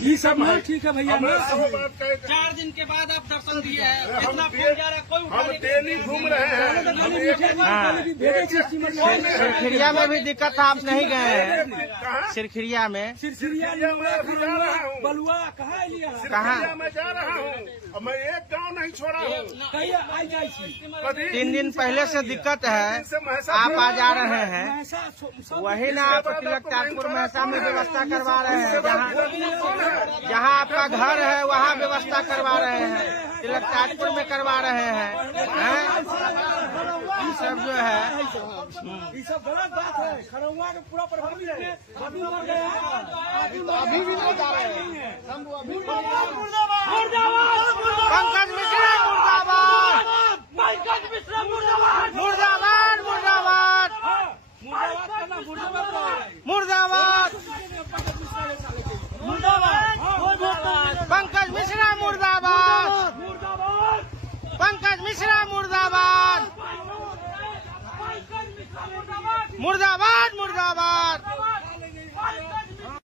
ये सब ना ठीक है भैया। 4 दिन के बाद आप दर्शन दिए हैं, इतना भीड़ जा रहा, कोई हम डेली घूम रहे हैं। सिरखिरिया में भी दिक्कत था, आप नहीं गए हैं? सिरखिरिया में सिरसिरिया बलुआ कहाँ लिया? कहाँ? मैं जा रहा हूँ, मैं एक गांव नहीं छोड़ा हूँ। कहीं आ जाए 3 दिन पहले से दिक्कत है, आप आ जा रहे हैं। वही ना, आप तिलक ताजपुर महसा में व्यवस्था करवा रहे हैं, जहाँ आपका घर है वहाँ व्यवस्था करवा रहे हैं, तिलक ताजपुर में करवा रहे हैं। ये सब जो है ये सब गलत बात है। खरौआ के पूरा प्रभावित है, अभी भी नहीं जा रहे हैं। पंकज मिश्रा मुर्दाबाद, मुर्दाबाद, मुर्दाबाद, मुर्दाबाद, पंकज मिश्रा मुर्दाबाद, पंकज मिश्रा मुर्दाबाद, मुर्दाबाद, मुर्दाबाद।